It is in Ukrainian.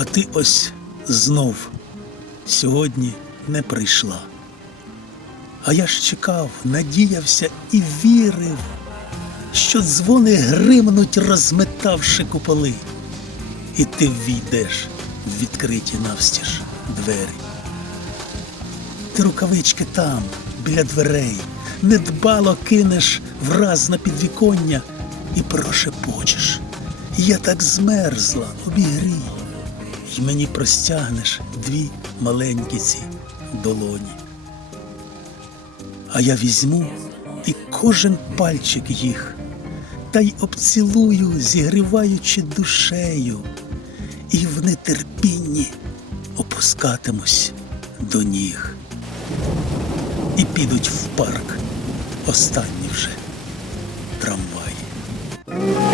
А ти ось знов сьогодні не прийшла. А я ж чекав, надіявся і вірив, що дзвони гримнуть, розметавши куполи, і ти ввійдеш в відкриті навстіж двері. Ти рукавички там, біля дверей, недбало кинеш враз на підвіконня і прошепочеш. Я так змерзла, обігрій, й мені простягнеш дві маленькі ці долоні. А я візьму і кожен пальчик їх, та й обцілую, зігріваючи душею, і в нетерпінні опускатимусь до ніг. І підуть в парк останні вже трамваї.